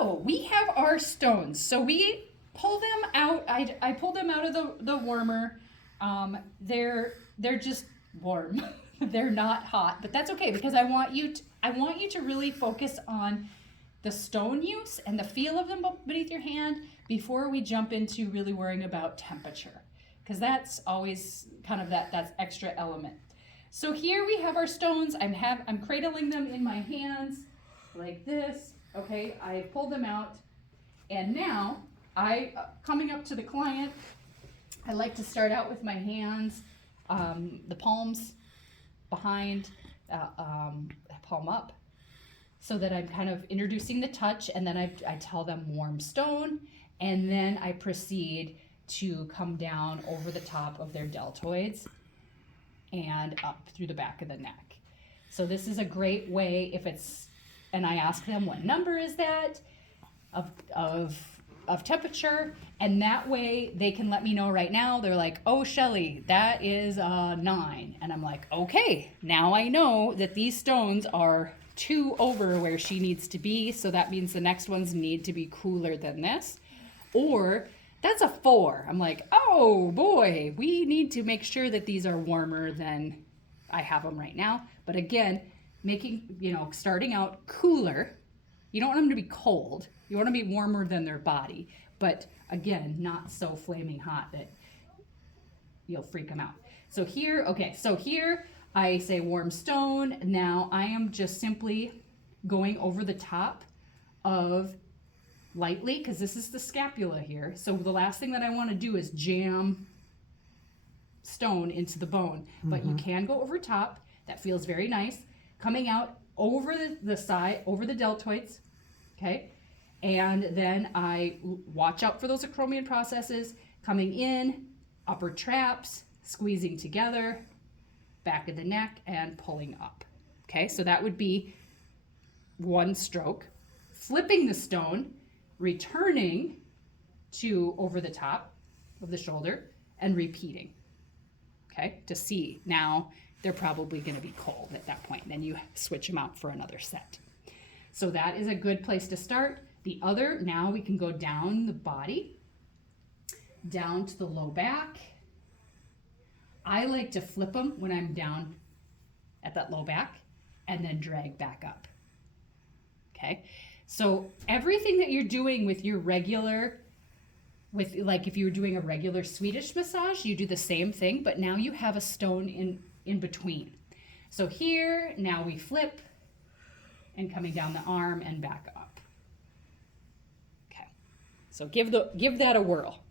So we have our stones. So we pull them out. I pulled them out of the warmer. They're just warm. They're not hot, but that's okay because I want you to really focus on the stone use and the feel of them beneath your hand before we jump into really worrying about temperature, because that's always kind of that's extra element. So here we have our stones. I'm cradling them in my hands like this. Okay, I pulled them out, and now coming up to the client, I like to start out with my hands, the palms behind, palm up, so that I'm kind of introducing the touch, and then I tell them warm stone, and then I proceed to come down over the top of their deltoids and up through the back of the neck. So this is a great way and I ask them what number is that of temperature, and that way they can let me know right now. They're like, oh, Shelly, that is a 9. And I'm like, okay, now I know that these stones are 2 over where she needs to be, so that means the next ones need to be cooler than this. Or that's a 4. I'm like, oh boy, we need to make sure that these are warmer than I have them right now. But again, starting out cooler. You don't want them to be cold. You want to be warmer than their body, but again, not so flaming hot that you'll freak them out. So here I say warm stone. Now I am just simply going over the top of lightly, because this is the scapula here. So the last thing that I want to do is jam stone into the bone, but you can go over top. That feels very nice. Coming out over the side, over the deltoids, okay? And then I watch out for those acromion processes, coming in, upper traps, squeezing together, back of the neck, and pulling up, okay? So that would be one stroke. Flipping the stone, returning to over the top of the shoulder, and repeating, okay? To see, now they're probably gonna be cold at that point. Then you switch them out for another set. So that is a good place to start. Now we can go down the body, down to the low back. I like to flip them when I'm down at that low back and then drag back up. Okay, so everything that you're doing with your if you were doing a regular Swedish massage, you do the same thing, but now you have a stone in between. So here, now we flip and coming down the arm and back up. Okay, so give that a whirl.